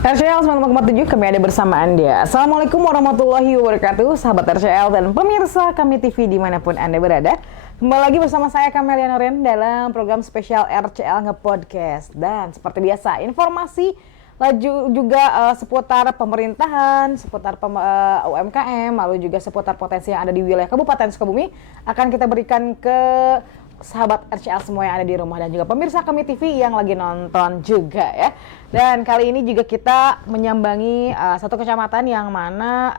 RCL 95,7 kami ada bersama Anda. Assalamualaikum warahmatullahi wabarakatuh, sahabat RCL dan pemirsa kami TV dimanapun Anda berada. Kembali lagi bersama saya Kamelia Noren dalam program spesial RCL Nge-Podcast. Dan seperti biasa, informasi juga seputar pemerintahan, seputar UMKM, lalu juga seputar potensi yang ada di wilayah Kabupaten Sukabumi akan kita berikan ke sahabat RCL semua yang ada di rumah dan juga pemirsa kami TV yang lagi nonton juga ya. Dan kali ini juga kita menyambangi satu kecamatan yang mana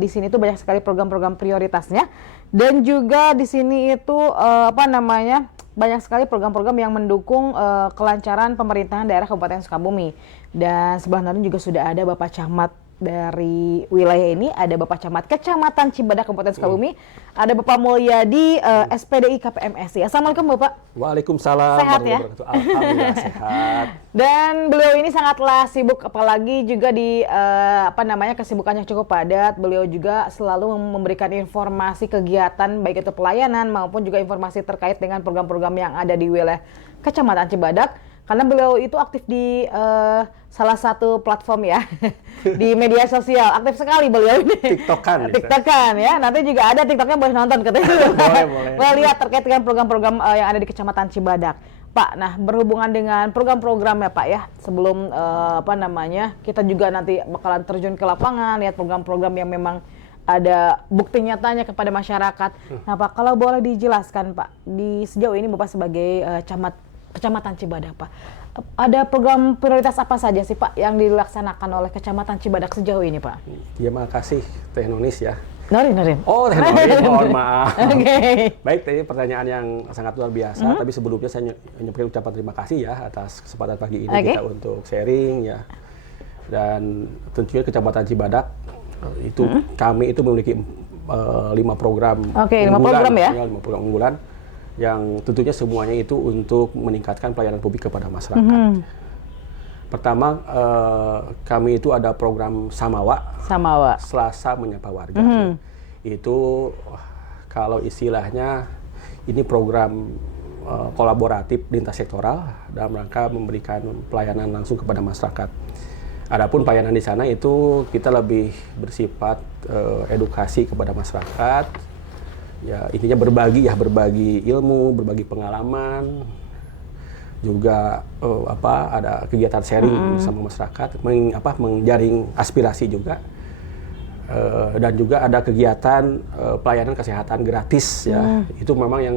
di sini tuh banyak sekali program-program prioritasnya dan juga di sini itu banyak sekali program-program yang mendukung kelancaran pemerintahan daerah Kabupaten Sukabumi. Dan sebelah kanan juga sudah ada Bapak Camat dari wilayah ini, ada Bapak Camat Kecamatan Cibadak Kabupaten Sukabumi, ada Bapak Mulyadi SPDI KPMSI. Assalamualaikum Bapak. Waalaikumsalam. Sehat ya? Alhamdulillah sehat. Dan beliau ini sangatlah sibuk, apalagi juga di kesibukannya cukup padat. Beliau juga selalu memberikan informasi kegiatan baik itu pelayanan maupun juga informasi terkait dengan program-program yang ada di wilayah Kecamatan Cibadak. Karena beliau itu aktif di salah satu platform ya, di media sosial. Aktif sekali beliau ini. TikTokan ya. Nanti juga ada TikToknya, boleh nonton katanya. Boleh lihat terkait dengan program-program yang ada di Kecamatan Cibadak. Pak, nah berhubungan dengan program-program ya Pak ya, sebelum kita juga nanti bakalan terjun ke lapangan, lihat program-program yang memang ada bukti nyatanya kepada masyarakat. Nah Pak, kalau boleh dijelaskan Pak, di sejauh ini Bapak sebagai Kecamatan Cibadak Pak, ada program prioritas apa saja sih Pak yang dilaksanakan oleh Kecamatan Cibadak sejauh ini Pak? Ya makasih Teh Nonis ya. Norin. Oh Teh Norin, mohon maaf. Okay. Baik, tadi pertanyaan yang sangat luar biasa, tapi sebelumnya saya menyampaikan ucapan terima kasih ya atas kesempatan pagi ini kita untuk sharing ya. Dan tentunya Kecamatan Cibadak itu kami itu memiliki 5 program unggulan, 5 program ya? 5 program unggulan yang tentunya semuanya itu untuk meningkatkan pelayanan publik kepada masyarakat. Pertama, kami itu ada program Samawa. Selasa Menyapa Warga. Itu kalau istilahnya ini program kolaboratif lintas sektoral dalam rangka memberikan pelayanan langsung kepada masyarakat. Adapun pelayanan di sana itu kita lebih bersifat edukasi kepada masyarakat. Ya intinya berbagi ilmu, berbagi pengalaman, juga ada kegiatan sharing bersama masyarakat, menjaring aspirasi juga, dan juga ada kegiatan pelayanan kesehatan gratis ya. Itu memang yang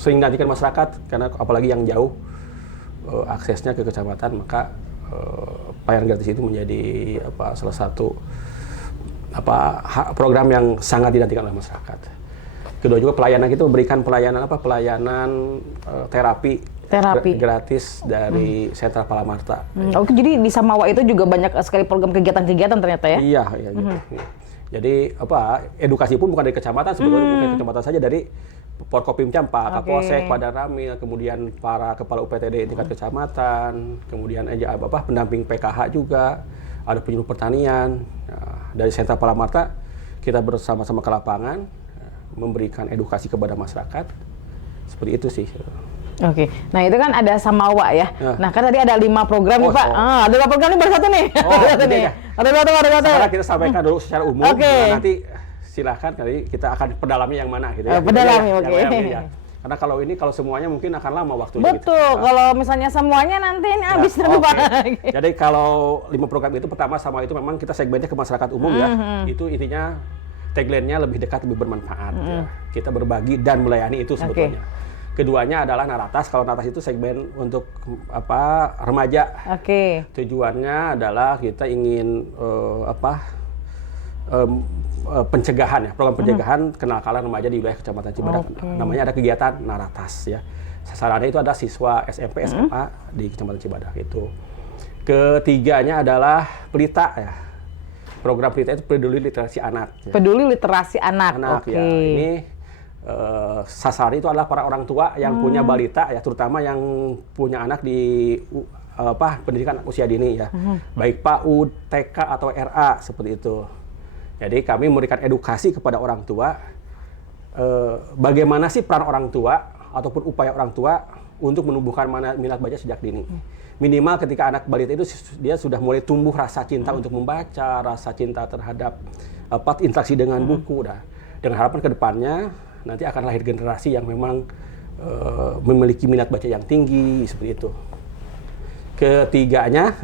sering dinantikan masyarakat karena apalagi yang jauh aksesnya ke kecamatan, maka pelayanan gratis itu menjadi salah satu program yang sangat dinantikan oleh masyarakat. Kedua juga pelayanan itu memberikan pelayanan terapi gratis dari Sentra Palamarta. Oke, jadi di Samawa itu juga banyak sekali program kegiatan-kegiatan ternyata ya? Iya gitu. Jadi edukasi pun bukan dari kecamatan, sebetulnya bukan kecamatan saja, dari Porkopimda, Pak Kapolsek, Pak Danramil, kemudian para kepala UPTD tingkat kecamatan, kemudian pendamping PKH juga, ada penyuluh pertanian. Nah, dari Sentra Palamarta kita bersama-sama ke lapangan memberikan edukasi kepada masyarakat, seperti itu sih. Oke, nah itu kan ada Samawa ya. Nah kan tadi ada 5 program nih Pak. Ada 5 program nih baru satu nih. Ada satu. Sekarang kita sampaikan dulu secara umum. Nah, nanti silahkan kita akan perdalami yang mana gitu ya. Perdalami, oke. Karena kalau semuanya mungkin akan lama waktunya. Betul, gitu. Kalau misalnya semuanya nanti ini habis terus Pak. Jadi kalau 5 program itu pertama sama itu memang kita segmennya ke masyarakat umum ya. Itu intinya tagline-nya lebih dekat, lebih bermanfaat. Ya. Kita berbagi dan melayani itu sebetulnya. Keduanya adalah Naratas. Kalau Naratas itu segmen untuk remaja. Tujuannya adalah kita ingin pencegahan ya, program pencegahan kenakalan remaja di wilayah Kecamatan Cibadak. Namanya ada kegiatan Naratas ya. Sasarannya itu ada siswa SMP, SMA di Kecamatan Cibadak itu. Ketiganya adalah Pelita ya. Program Pelita itu peduli literasi anak. Ya. Peduli literasi anak. Ya. Ini sasaran itu adalah para orang tua yang punya balita ya, terutama yang punya anak di pendidikan usia dini ya. Baik PAUD, TK atau RA seperti itu. Jadi kami memberikan edukasi kepada orang tua bagaimana sih peran orang tua ataupun upaya orang tua untuk menumbuhkan minat baca sejak dini. minimal ketika anak balita itu dia sudah mulai tumbuh rasa cinta untuk membaca, rasa cinta terhadap interaksi dengan buku. Dengan harapan kedepannya nanti akan lahir generasi yang memang memiliki minat baca yang tinggi seperti itu. Ketiganya,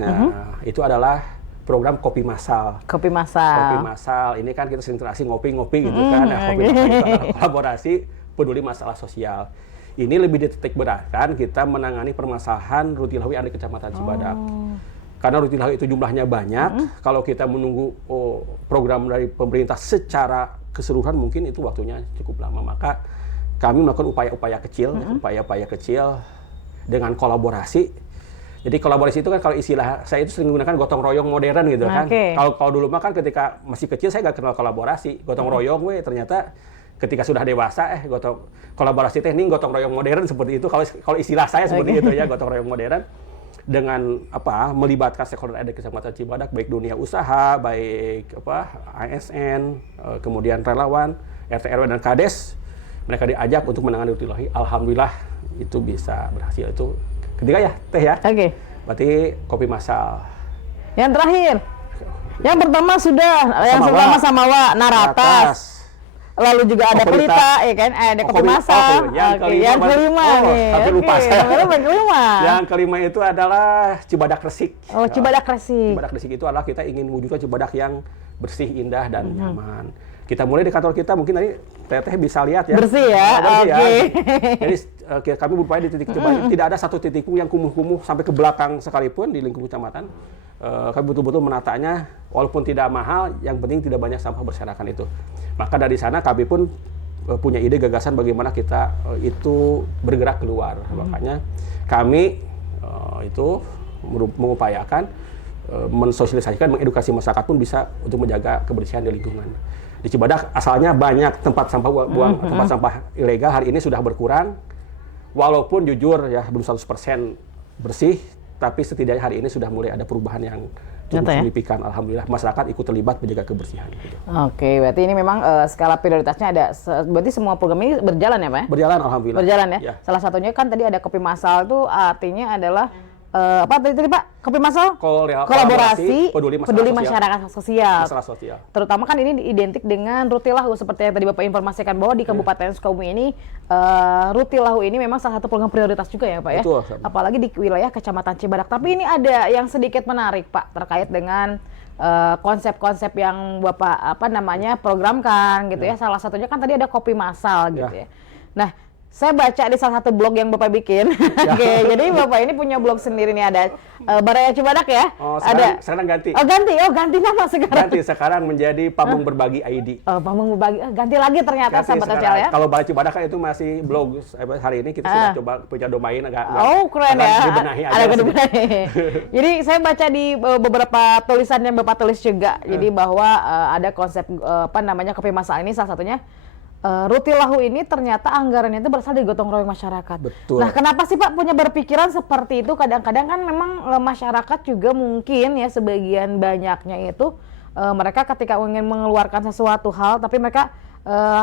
itu adalah program kopi masal. Kopi masal. Kopi masal. Ini kan kita sering terasi ngopi-ngopi gitu kan. Nah, kopi masal itu adalah kolaborasi peduli masalah sosial. Ini lebih dititik beratkan kita menangani permasalahan rutilawi yang ada di Kecamatan Cibadak. Karena rutilawi itu jumlahnya banyak. Kalau kita menunggu program dari pemerintah secara keseluruhan mungkin itu waktunya cukup lama. Maka kami melakukan upaya-upaya kecil dengan kolaborasi. Jadi kolaborasi itu kan kalau istilah saya itu sering menggunakan gotong royong modern gitu kan. Kalau dulu mah kan ketika masih kecil saya nggak kenal kolaborasi. Gotong royong ternyata ketika sudah dewasa kolaborasi teknik gotong royong modern seperti itu. Kalau istilah saya seperti itu ya, gotong royong modern dengan melibatkan stakeholder ada Kecamatan Cibadak, baik dunia usaha, baik ASN, kemudian relawan, RT RW dan Kades. Mereka diajak untuk menangani rutilawi. Alhamdulillah itu bisa berhasil. Itu ketiga ya, Teh ya. Oke. Berarti kopi masal. Yang terakhir. Yang pertama sudah, yang pertama Samawa, Naratas. Lalu juga ada pelita, ya kan? Ada kopi masal. Yang kelima nih. Tapi lupa saya. Yang kelima itu adalah Cibadak Resik. Oh, Cibadak Resik. Cibadak Resik itu adalah kita ingin mewujudkan Cibadak yang bersih, indah, dan nyaman. Kita mulai di kantor kita, mungkin tadi Teteh bisa lihat ya. Bersih ya, oke. Jadi kami berupaya di titik Cibadak, tidak ada satu titik pun yang kumuh-kumuh sampai ke belakang sekalipun di lingkup kecamatan. Kami betul-betul menatanya, walaupun tidak mahal, yang penting tidak banyak sampah berserakan itu. Maka dari sana kami pun punya ide gagasan bagaimana kita itu bergerak keluar. Makanya kami itu mengupayakan mensosialisasikan, mengedukasi masyarakat pun bisa untuk menjaga kebersihan di lingkungan. Di Cibadak asalnya banyak tempat sampah tempat sampah ilegal, hari ini sudah berkurang. Walaupun jujur ya belum 100% bersih, tapi setidaknya hari ini sudah mulai ada perubahan yang cukup signifikan. Alhamdulillah masyarakat ikut terlibat menjaga kebersihan. Oke, berarti ini memang skala prioritasnya ada. Berarti semua program ini berjalan ya, Pak? Berjalan, alhamdulillah. Berjalan ya. Salah satunya kan tadi ada kopi masal tuh artinya adalah apa tadi Pak? Kopi masal? Kolaborasi peduli masyarakat sosial. Masalah sosial. Terutama kan ini identik dengan Rutilahu seperti yang tadi Bapak informasikan bahwa di Kabupaten Sukabumi ini Rutilahu ini memang salah satu program prioritas juga ya Pak ya. Betul. Apalagi di wilayah Kecamatan Cibadak. Tapi ini ada yang sedikit menarik Pak terkait dengan konsep-konsep yang Bapak programkan gitu ya. Salah satunya kan tadi ada kopi masal gitu ya. Nah, saya baca di salah satu blog yang Bapak bikin. Oke, jadi Bapak ini punya blog sendiri nih, ada Baraya Cibadak ya? Oh, sekarang ganti. Oh, ganti nama sekarang. Ganti sekarang menjadi Pamung Berbagi ID. Oh, Pamung Berbagi. Ganti lagi ternyata sahabat RCL ya. Kalau Baraya Cibadak kan itu masih blog. Hari ini kita sudah coba punya domain agak keren ya. Dibenahi aja. Ada dibenahi. Jadi saya baca di beberapa tulisan yang Bapak tulis juga. Jadi bahwa ada konsep kopi masal ini salah satunya Rutilahu ini ternyata anggarannya itu berasal dari gotong royong masyarakat. Betul. Nah, kenapa sih Pak punya berpikiran seperti itu? Kadang-kadang kan memang masyarakat juga mungkin ya sebagian banyaknya itu mereka ketika ingin mengeluarkan sesuatu hal, tapi mereka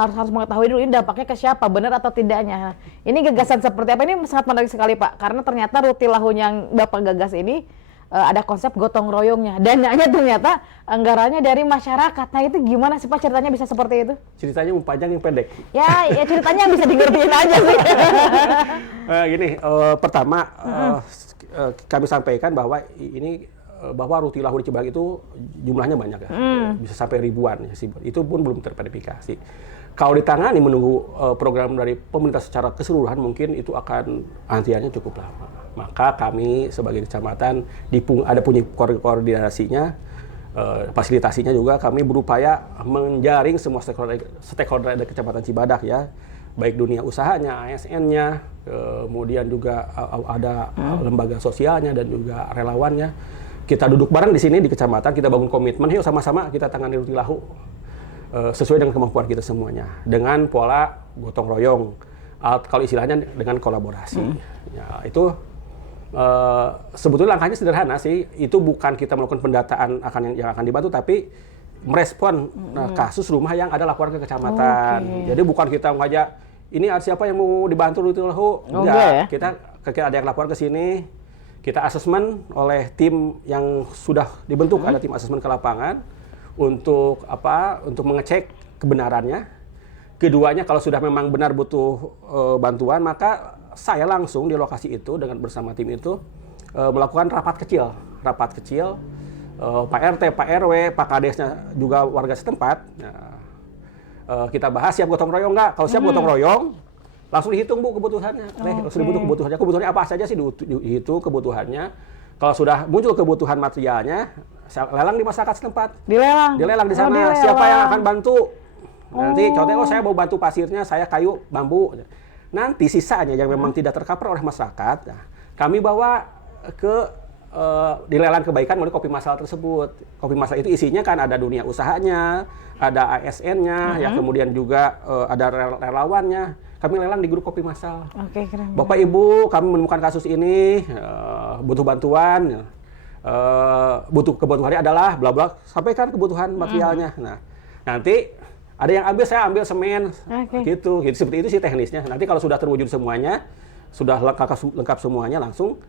harus mengetahui dulu ini dampaknya ke siapa, benar atau tidaknya. Nah, ini gagasan seperti apa? Ini sangat menarik sekali Pak, karena ternyata Rutilahu yang Bapak gagas ini ada konsep gotong royongnya, dananya ternyata anggarannya dari masyarakat. Nah itu gimana sih Pak ceritanya bisa seperti itu? Ceritanya yang panjang yang pendek. Ya ceritanya bisa digertiin aja sih. Pertama kami sampaikan bahwa bahwa Rutilahu di Cibadak itu jumlahnya banyak ya, bisa sampai ribuan ya, itu pun belum terverifikasi. Kalau ditangani menunggu program dari pemerintah secara keseluruhan mungkin itu akan antriannya cukup lama. Maka kami sebagai kecamatan ada punya koordinasinya, fasilitasinya juga kami berupaya menjaring semua stakeholder dari Kecamatan Cibadak ya, baik dunia usahanya, ASN-nya, kemudian juga ada lembaga sosialnya dan juga relawannya. Kita duduk bareng di sini di kecamatan, kita bangun komitmen, yuk sama-sama kita tangani Rutilahu sesuai dengan kemampuan kita semuanya, dengan pola gotong royong, kalau istilahnya dengan kolaborasi. Ya, itu sebetulnya langkahnya sederhana sih, itu bukan kita melakukan pendataan yang akan dibantu, tapi merespon kasus rumah yang ada laporan ke kecamatan. Jadi bukan kita mengajak ini siapa yang mau dibantu Rutilahu, enggak. Kita ada yang lapor ke sini, kita asesmen oleh tim yang sudah dibentuk, ada tim asesmen ke lapangan untuk apa? Untuk mengecek kebenarannya. Keduanya kalau sudah memang benar butuh bantuan, maka saya langsung di lokasi itu dengan bersama tim itu melakukan rapat kecil, Pak RT, Pak RW, Pak Kadesnya juga warga setempat. Nah, kita bahas siap gotong royong nggak? Kalau siap gotong royong, langsung dihitung Bu kebutuhannya. Langsung dibutuh kebutuhannya. Kebutuhannya apa saja sih dihitung kebutuhannya. Kalau sudah muncul kebutuhan materialnya, lelang di masyarakat setempat. Dilelang di sana. Siapa yang akan bantu? Nanti contohnya saya mau bantu pasirnya, saya kayu, bambu. Nanti sisanya yang memang tidak tercover oleh masyarakat, nah, kami bawa ke dilelang kebaikan melalui kopi masal tersebut. Kopi masal itu isinya kan ada dunia usahanya, ada ASN-nya, ya kemudian juga ada relawannya. Kami lelang di grup kopi masal. Oke, keren. Bapak Ibu, kami menemukan kasus ini, butuh bantuan, butuh kebutuhannya adalah bla bla, sampaikan kebutuhan materialnya. Nah, nanti ada yang ambil, saya ambil semen, gitu. Seperti itu sih teknisnya. Nanti kalau sudah terwujud semuanya, sudah lengkap semuanya, langsung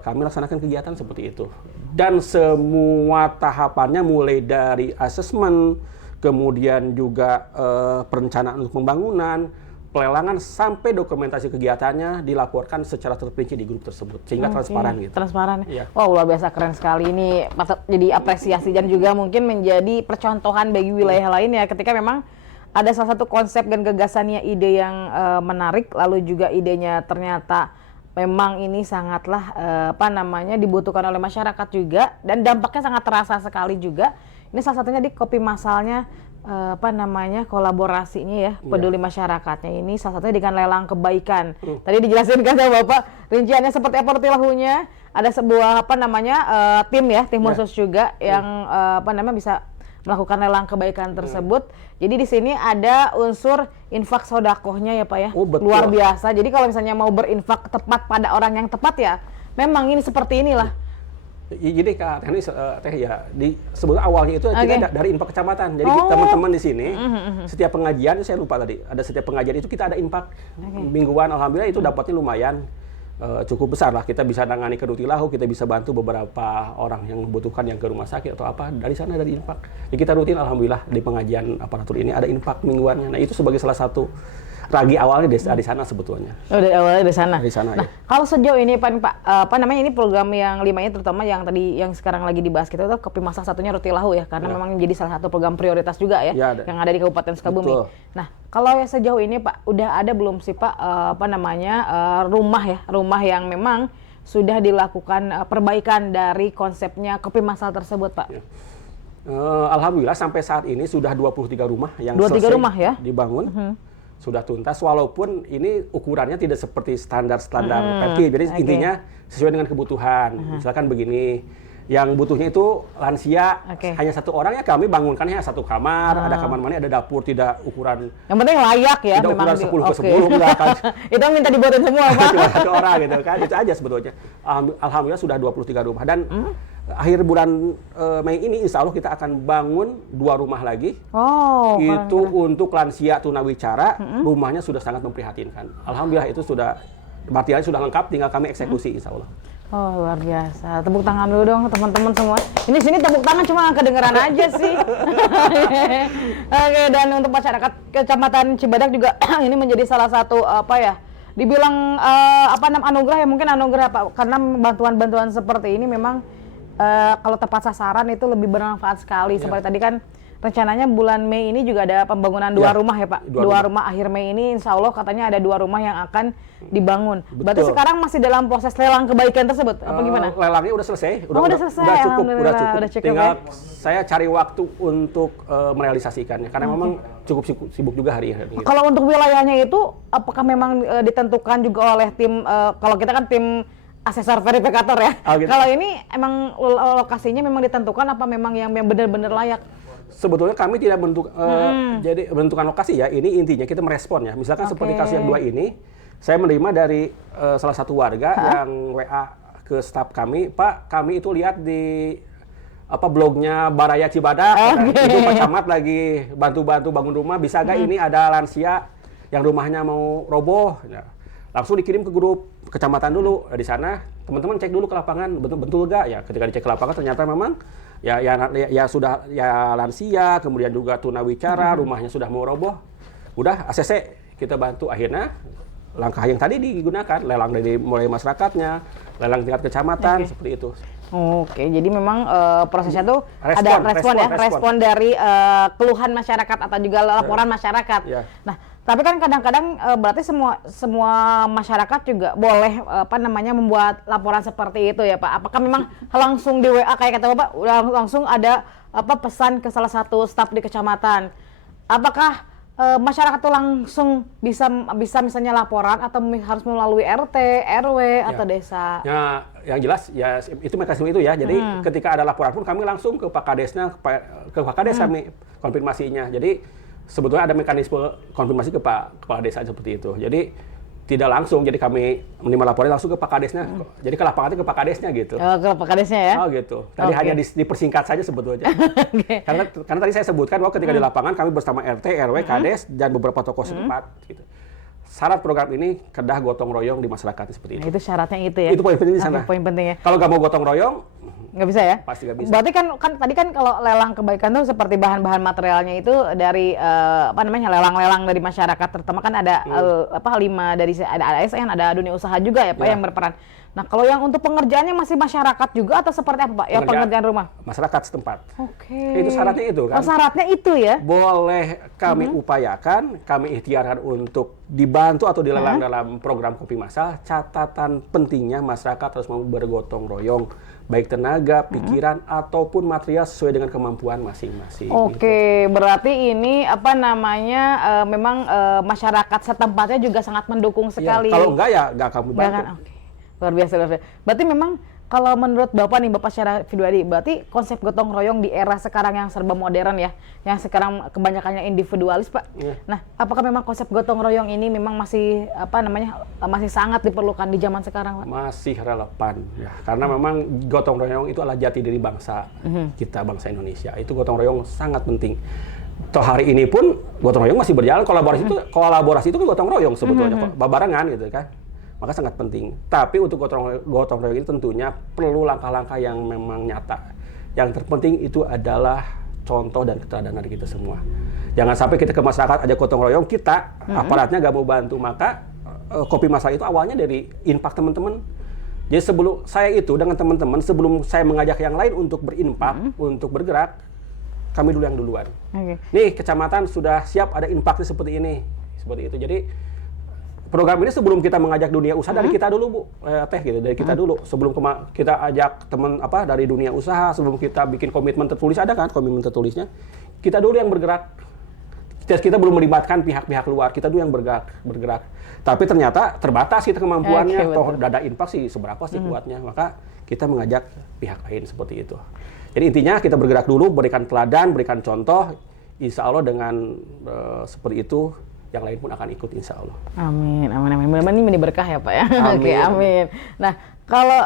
kami laksanakan kegiatan seperti itu. Dan semua tahapannya mulai dari asesmen, kemudian juga perencanaan untuk pembangunan, pelelangan, sampai dokumentasi kegiatannya dilaporkan secara terperinci di grup tersebut, sehingga transparan gitu. Transparan. Ya. Wow, luar biasa keren sekali ini. Patut jadi apresiasi dan juga mungkin menjadi percontohan bagi wilayah lain ya, ketika memang ada salah satu konsep dan gagasannya, ide yang menarik, lalu juga idenya ternyata memang ini sangatlah dibutuhkan oleh masyarakat juga, dan dampaknya sangat terasa sekali juga. Ini salah satunya di kopi masalnya kolaborasinya ya, peduli masyarakatnya ini salah satunya dengan lelang kebaikan. Tadi dijelasin kan sama Bapak rinciannya seperti apa roti lahunya, ada sebuah tim khusus juga yang bisa melakukan lelang kebaikan tersebut. Jadi di sini ada unsur infak sodakohnya ya Pak ya. Luar biasa. Jadi kalau misalnya mau berinfak tepat pada orang yang tepat ya, memang ini seperti inilah. Jadi Kak Teknis sebelum awalnya itu kita dari infak kecamatan. Jadi teman-teman di sini setiap pengajian, saya lupa tadi, ada setiap pengajian itu kita ada infak mingguan. Alhamdulillah itu dapatnya lumayan cukup besar lah. Kita bisa nangani ke Rutilahu, kita bisa bantu beberapa orang yang membutuhkan yang ke rumah sakit atau apa. Dari sana dari infak. Jadi kita rutin alhamdulillah di pengajian aparatur ini ada infak mingguannya. Nah, itu sebagai salah satu ragi awalnya di sana sebetulnya. Oh, dari awalnya di sana. Nah, kalau sejauh ini Pak, ini program yang 5 ini, terutama yang tadi yang sekarang lagi dibahas kita itu kopi masak, satunya Rutilahu ya, karena memang menjadi salah satu program prioritas juga ya, yang ada di Kabupaten Sukabumi. Betul. Nah, kalau sejauh ini Pak, udah ada belum sih Pak rumah yang memang sudah dilakukan perbaikan dari konsepnya kopi masal tersebut Pak? Ya. Alhamdulillah sampai saat ini sudah 23 rumah yang 23 selesai rumah ya? Dibangun. Sudah tuntas, walaupun ini ukurannya tidak seperti standar PETI. Jadi intinya sesuai dengan kebutuhan. Misalkan begini, yang butuhnya itu lansia, hanya satu orang ya kami bangunkan ya satu kamar, ada kamar mandi, ada dapur, tidak ukuran. Yang penting layak ya. Tidak ukuran 10 ke 10 enggak kan. Itu minta dibuatin semua Pak. Cuma satu orang gitu kan, itu aja sebetulnya. Alhamdulillah sudah 23 rumah dan akhir bulan Mei ini insya Allah kita akan bangun 2 rumah lagi. Itu untuk lansia tunawicara, rumahnya sudah sangat memprihatinkan. Alhamdulillah itu sudah, materialnya sudah lengkap, tinggal kami eksekusi insya Allah. Oh, luar biasa. Tepuk tangan dulu dong teman-teman semua. Ini sini tepuk tangan cuma kedengeran aja sih. Oke, dan untuk masyarakat Kecamatan Cibadak juga ini menjadi salah satu dibilang anugerah ya, mungkin anugerah Pak, karena bantuan-bantuan seperti ini memang kalau tepat sasaran itu lebih bermanfaat sekali. Seperti tadi kan rencananya bulan Mei ini juga ada pembangunan 2 rumah ya Pak. 2 rumah akhir Mei ini insya Allah katanya ada 2 rumah yang akan dibangun. Berarti sekarang masih dalam proses lelang kebaikan tersebut apa gimana? Lelangnya udah selesai. Udah selesai. Udah cukup. Tinggal ya? saya cari waktu untuk merealisasikannya karena memang cukup sibuk juga hari ini. Kalau untuk wilayahnya itu apakah memang ditentukan juga oleh tim, kalau kita kan tim asesor verifikator ya. Gitu. Kalau ini emang lokasinya memang ditentukan apa memang yang benar-benar layak? Sebetulnya kami tidak jadi menentukan lokasi ya. Ini intinya kita merespon ya. Misalkan seperti kasus yang 2 ini, saya menerima dari salah satu warga yang WA ke staf kami, Pak, kami itu lihat di blognya Baraya Cibadak, itu Pak Camat lagi bantu-bantu bangun rumah, bisa nggak ini ada lansia yang rumahnya mau roboh. langsung dikirim ke grup kecamatan dulu. Di sana teman-teman cek dulu ke lapangan betul gak ya. Ketika dicek ke lapangan ternyata memang ya sudah ya lansia, kemudian juga tunawicara, rumahnya sudah mau roboh. Udah ACC kita bantu. Akhirnya langkah yang tadi digunakan, lelang dari mulai masyarakatnya, lelang tingkat kecamatan, seperti itu. Oke, jadi memang prosesnya tuh ada respon dari keluhan masyarakat atau juga laporan masyarakat. Yeah. Nah, tapi kan kadang-kadang berarti semua masyarakat juga boleh membuat laporan seperti itu ya Pak. Apakah memang langsung di WA kayak kata Bapak langsung ada pesan ke salah satu staf di kecamatan? Apakah masyarakat tuh langsung bisa misalnya laporan atau harus melalui RT, RW atau desa? Ya, yang jelas ya itu mekanisme itu ya. Jadi ketika ada laporan pun kami langsung ke Pak Kadesnya, ke Pak Kades kami konfirmasinya. Jadi sebetulnya ada mekanisme konfirmasi ke Pak Kepala Desa seperti itu. Jadi tidak langsung, jadi kami menerima laporan langsung ke Pak Kadesnya. Jadi ke lapangan itu ke Pak Kadesnya gitu. Oh, ke Pak Kadesnya ya? Oh gitu. Tadi hanya dipersingkat saja sebetulnya. Karena tadi saya sebutkan bahwa ketika di lapangan kami bersama RT, RW, Kades, dan beberapa tokoh setempat. Gitu. Syarat program ini kedah gotong royong di masyarakat seperti itu. Nah, itu syaratnya itu ya? Itu poin penting di sana. Poin pentingnya. Kalau nggak mau gotong royong, nggak bisa ya? Pasti nggak bisa. Berarti kan tadi kan kalau lelang kebaikan tuh seperti bahan-bahan materialnya itu dari lelang-lelang dari masyarakat, terutama kan ada 5 dari ada ASN, ada dunia usaha juga ya Pak yang berperan. Nah, kalau yang untuk pengerjaannya masih masyarakat juga atau seperti apa Pak? Ya pengerjaan rumah? Masyarakat setempat. Oke. Itu syaratnya itu kan? Oh, syaratnya itu ya? Boleh kami upayakan, kami ikhtiarkan untuk dibantu atau dilelang dalam program kopi massal. Catatan pentingnya masyarakat harus mau bergotong royong, baik tenaga, pikiran, ataupun material sesuai dengan kemampuan masing-masing. Oke, berarti ini memang masyarakat setempatnya juga sangat mendukung sekali. Ya, kalau enggak ya enggak kami bantu. Luar biasa. Berarti memang kalau menurut Bapak nih, Bapak secara pribadi, berarti konsep gotong royong di era sekarang yang serba modern ya, yang sekarang kebanyakannya individualis Pak. Nah, apakah memang konsep gotong royong ini memang masih masih sangat diperlukan di zaman sekarang Pak? Masih relevan ya, karena memang gotong royong itu adalah jati diri bangsa kita, bangsa Indonesia. Itu gotong royong sangat penting. Toh hari ini pun gotong royong masih berjalan, kolaborasi itu kan gotong royong sebetulnya, babarengan gitu kan. Maka sangat penting. Tapi untuk gotong royong ini tentunya perlu langkah-langkah yang memang nyata. Yang terpenting itu adalah contoh dan keteladanan dari kita semua. Jangan sampai kita ke masyarakat aja gotong royong, kita aparatnya gak mau bantu. Maka kopi massal itu awalnya dari infak teman-teman. Jadi sebelum saya itu dengan teman-teman, sebelum saya mengajak yang lain untuk berinfak, untuk bergerak, kami dulu yang duluan. Nih kecamatan sudah siap ada infaknya seperti ini. Seperti itu. Jadi program ini sebelum kita mengajak dunia usaha dari kita dulu Bu, dari kita dulu. Sebelum kita ajak teman dari dunia usaha, sebelum kita bikin komitmen tertulis, ada kan komitmen tertulisnya, kita dulu yang bergerak. Kita belum melibatkan pihak-pihak luar, kita dulu yang bergerak. Tapi ternyata terbatas kita kemampuannya, toh dada infak sih seberapa sih kuatnya, maka kita mengajak pihak lain seperti itu. Jadi intinya kita bergerak dulu, berikan teladan, berikan contoh, insya Allah dengan seperti itu, yang lain pun akan ikut insya Allah. Amin. Benar-benar ini berkah ya Pak ya. Oke, amin. Nah, kalau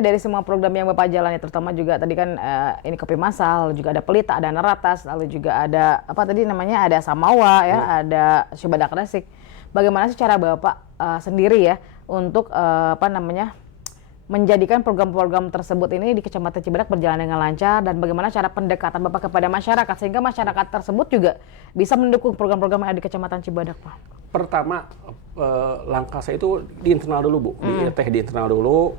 dari semua program yang Bapak jalani, terutama juga tadi kan ini kopi massal, lalu juga ada pelita, ada naratas, lalu juga ada ada samawa ya, ada syubadak resik. Bagaimana sih cara Bapak sendiri ya untuk menjadikan program-program tersebut ini di Kecamatan Cibadak berjalan dengan lancar, dan bagaimana cara pendekatan Bapak kepada masyarakat sehingga masyarakat tersebut juga bisa mendukung program-program yang ada di Kecamatan Cibadak, Pak? Pertama, langkah saya itu di internal dulu, Bu. Di internal dulu.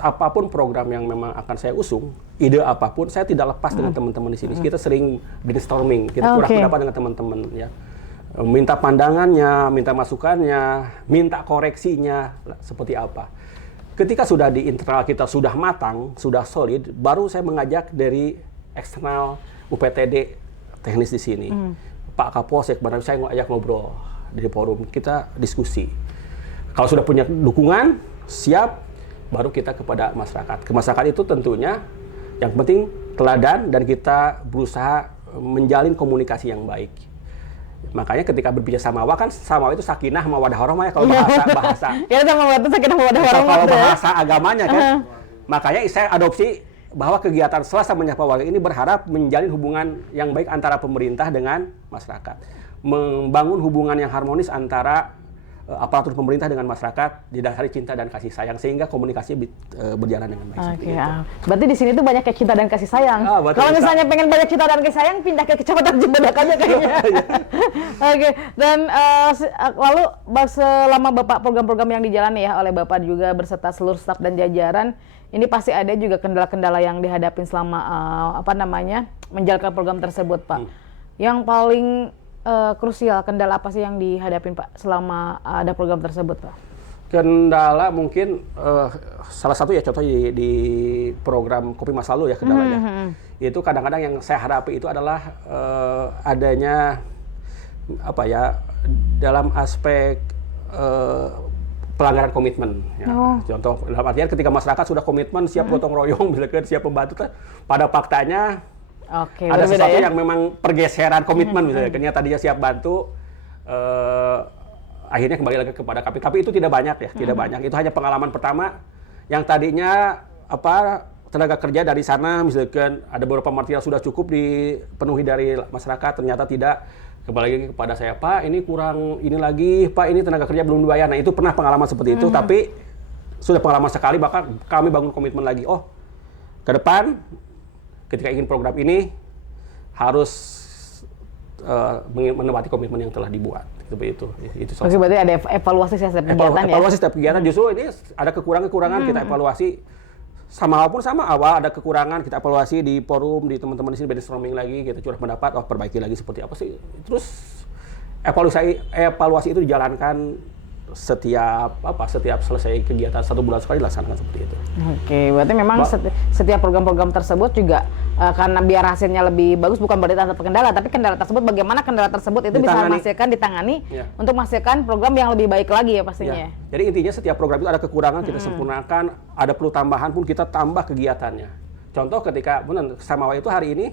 Apapun program yang memang akan saya usung, ide apapun, saya tidak lepas dengan teman-teman di sini. Kita sering brainstorming, kita curah pendapat dengan teman-teman ya. Minta pandangannya, minta masukannya, minta koreksinya, seperti apa. Ketika sudah di internal kita sudah matang, sudah solid, baru saya mengajak dari eksternal UPTD teknis di sini. Pak Kapolsek, barang saya ngajak ngobrol di forum, kita diskusi. Kalau sudah punya dukungan, siap, baru kita kepada masyarakat. Ke masyarakat itu tentunya yang penting teladan dan kita berusaha menjalin komunikasi yang baik. Makanya ketika berbicara samawa kan, samawa itu sakinah mawadah warahmah ya kalau bahasa. Ya samawa itu sakinah mawadah warahmah. Kalau bahasa agamanya kan. Makanya saya adopsi bahwa kegiatan Selasa Menyapa Warga ini berharap menjalin hubungan yang baik antara pemerintah dengan masyarakat. Membangun hubungan yang harmonis antara aparatur pemerintah dengan masyarakat didasari cinta dan kasih sayang sehingga komunikasi berjalan dengan baik. Oke, berarti di sini tuh banyak kayak cinta dan kasih sayang. Kalau misalnya pengen banyak cinta dan kasih sayang, pindah ke Kecamatan Cibadak aja kayaknya. Oke, dan lalu selama Bapak program-program yang dijalani ya oleh Bapak juga berserta seluruh staf dan jajaran, ini pasti ada juga kendala-kendala yang dihadapin selama menjalankan program tersebut, Pak. Yang paling krusial, kendala apa sih yang dihadapin Pak selama ada program tersebut, Pak? Kendala mungkin salah satu ya contoh di program Kopi Mas Lalu ya kendalanya. Itu kadang-kadang yang saya hadapi itu adalah adanya dalam aspek pelanggaran komitmen. Ya. Contoh dalam artian ketika masyarakat sudah komitmen siap gotong royong, misalkan siap membantu, pada faktanya ada sesuatu yang memang pergeseran komitmen misalnya, kayaknya tadinya siap bantu, akhirnya kembali lagi kepada KPI. Tapi itu tidak banyak ya, tidak banyak. Itu hanya pengalaman pertama yang tadinya tenaga kerja dari sana, misalkan ada beberapa material sudah cukup dipenuhi dari masyarakat, ternyata tidak. Kembali lagi kepada saya, Pak, ini kurang ini lagi, Pak, ini tenaga kerja belum dibayar. Nah itu pernah pengalaman seperti itu, tapi sudah pengalaman sekali, bahkan kami bangun komitmen lagi. Oh, ke depan ketika ingin program ini harus menepati komitmen yang telah dibuat. Seperti itu. Oke, berarti ada evaluasi setiap kegiatan ya? Evaluasi setiap kegiatan, justru ini ada kekurangan-kekurangan, kita evaluasi. Sama awal ada kekurangan, kita evaluasi di forum, di teman-teman di sini brainstorming lagi, kita curah pendapat, perbaiki lagi seperti apa sih. Terus evaluasi itu dijalankan setiap selesai kegiatan 1 bulan sekali dilaksanakan seperti itu. Oke, berarti memang setiap program-program tersebut juga karena biar hasilnya lebih bagus, bukan berarti tanpa kendala, tapi kendala tersebut bagaimana kendala tersebut itu ditangani untuk menghasilkan program yang lebih baik lagi ya pastinya. Ya. Jadi intinya setiap program itu ada kekurangan kita sempurnakan, ada perlu tambahan pun kita tambah kegiatannya. Contoh ketika Samawa itu hari ini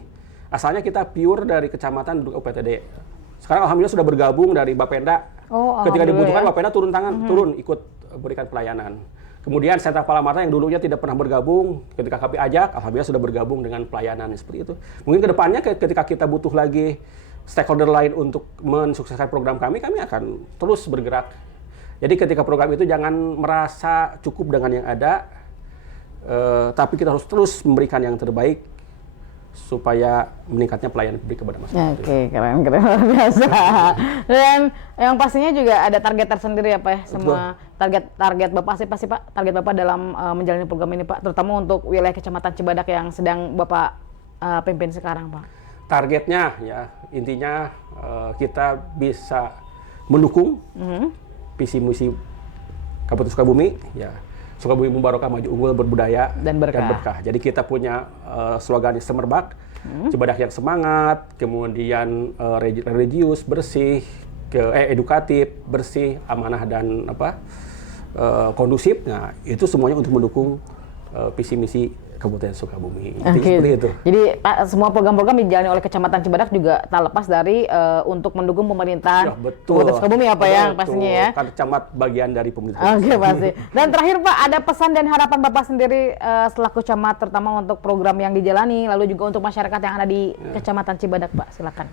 asalnya kita pure dari kecamatan UPTD. Sekarang alhamdulillah sudah bergabung dari Bapenda. Ketika dibutuhkan Bapenda turun ikut berikan pelayanan. Kemudian Sentra Palamata yang dulunya tidak pernah bergabung, ketika kami ajak, alhamdulillah sudah bergabung dengan pelayanan seperti itu. Mungkin kedepannya ketika kita butuh lagi stakeholder lain untuk mensukseskan program kami akan terus bergerak. Jadi ketika program itu jangan merasa cukup dengan yang ada, tapi kita harus terus memberikan yang terbaik supaya meningkatnya pelayanan publik kepada masyarakat. Oke, keren luar biasa. Dan yang pastinya juga ada target tersendiri ya Pak ya, semua target Bapak pasti Pak, target Bapak dalam menjalani program ini Pak, terutama untuk wilayah Kecamatan Cibadak yang sedang Bapak pimpin sekarang Pak. Targetnya ya intinya kita bisa mendukung visi misi Kabupaten Sukabumi ya. Sukabumi Mubarokah, maju unggul, berbudaya dan berkah. Jadi kita punya slogan Semerbak, Cibadak yang semangat, kemudian religius, bersih, edukatif, bersih, amanah dan kondusif. Nah, itu semuanya untuk mendukung visi misi Kabupaten Sukabumi. Seperti itu. Jadi semua program-program dijalani oleh Kecamatan Cibadak juga tak lepas dari untuk mendukung pemerintahan Kabupaten Sukabumi apa yang pastinya ya. Kan camat bagian dari pemerintah. Oke, pasti. Dan terakhir Pak, ada pesan dan harapan Bapak sendiri selaku camat terutama untuk program yang dijalani lalu juga untuk masyarakat yang ada di Kecamatan Cibadak Pak, silakan.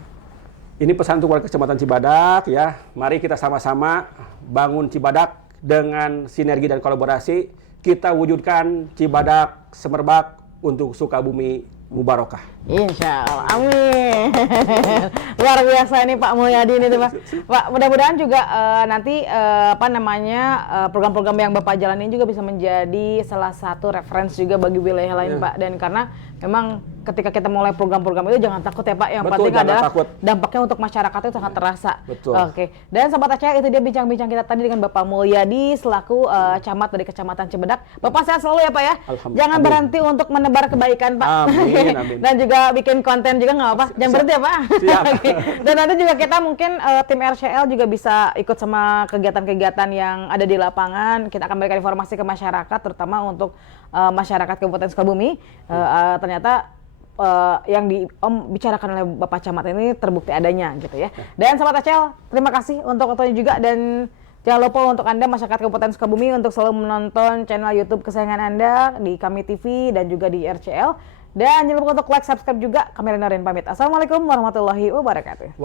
Ini pesan untuk warga Kecamatan Cibadak ya. Mari kita sama-sama bangun Cibadak dengan sinergi dan kolaborasi. Kita wujudkan Cibadak Semerbak untuk Sukabumi Mubarokah. Insya Allah, amin. Luar biasa ini Pak Mulyadi ini tuh Pak. Pak, mudah-mudahan juga nanti program-program yang Bapak jalani juga bisa menjadi salah satu referensi juga bagi wilayah lain Pak. Dan karena memang ketika kita mulai program-program itu jangan takut ya Pak. Yang penting adalah dampaknya untuk masyarakat itu sangat terasa. Betul. Oke. Dan Sobat ACL, itu dia bincang-bincang kita tadi dengan Bapak Mulyadi selaku camat dari Kecamatan Cibadak. Bapak sehat selalu ya Pak ya. Jangan berhenti untuk menebar kebaikan Pak. Amin, amin. Dan juga bikin konten juga nggak apa, jangan berhenti ya Pak. Siap. Dan nanti juga kita mungkin tim RCL juga bisa ikut sama kegiatan-kegiatan yang ada di lapangan. Kita akan berikan informasi ke masyarakat, terutama untuk masyarakat Kabupaten Sukabumi. Ternyata yang dibicarakan oleh Bapak Camat ini terbukti adanya gitu ya. Dan Sobat ACL, terima kasih untuk waktunya juga, dan jangan lupa untuk Anda masyarakat Kabupaten Sukabumi untuk selalu menonton channel YouTube kesayangan Anda di Kami TV dan juga di RCL. Dan jangan lupa untuk like, subscribe juga. Kami Rena Ren pamit. Assalamualaikum warahmatullahi wabarakatuh.